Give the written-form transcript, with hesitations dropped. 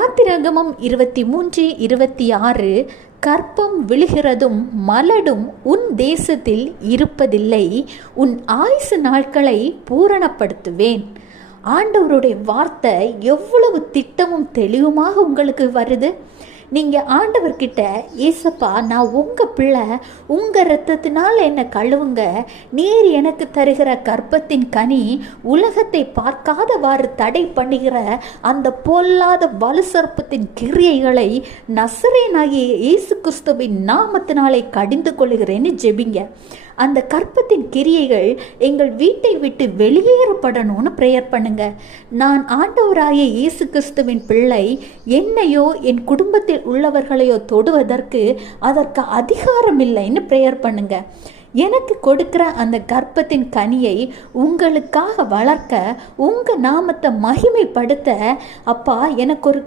யாத்திராகமம் 23:26 கற்பம் விழுகிறதும் மலடும் உன் தேசத்தில் இருப்பதில்லை, உன் ஆயுசு நாட்களை பூரணப்படுத்துவேன். ஆண்டவருடைய வார்த்தை எவ்வளவு திட்டமும் தெளிவுமாக உங்களுக்கு வருது. நீங்கள் ஆண்டவர்கிட்ட, ஏசப்பா நான் உங்கள் பிள்ளை, உங்கள் இரத்தத்தினால் என்னை கழுவுங்க, நீர் எனக்கு தருகிற கற்பத்தின் கனி உலகத்தை பார்க்காதவாறு தடை பண்ணுகிற அந்த பொல்லாத வலுசர்ப்பத்தின் கிரியைகளை நசரேயனாகிய இயேசு கிறிஸ்துவின் நாமத்தினாலே கடிந்து கொள்கிறேன்னு ஜெபிங்க. அந்த கற்பத்தின் கிரியைகள் எங்கள் வீட்டை விட்டு வெளியேறப்படணும்னு ப்ரேயர் பண்ணுங்க. நான் ஆண்டவராகிய இயேசு கிறிஸ்துவின் பிள்ளை, என்னையோ என் குடும்பத்தில் உள்ளவர்களையோ தொடுவதற்கு அதற்கு அதிகாரம் இல்லைன்னு ப்ரேயர் பண்ணுங்க. எனக்கு கொடுக்கிற அந்த கர்ப்பத்தின் கனியை உங்களுக்காக வளர்க்க, உங்கள் நாமத்தை மகிமைப்படுத்த, அப்பா எனக்கு ஒரு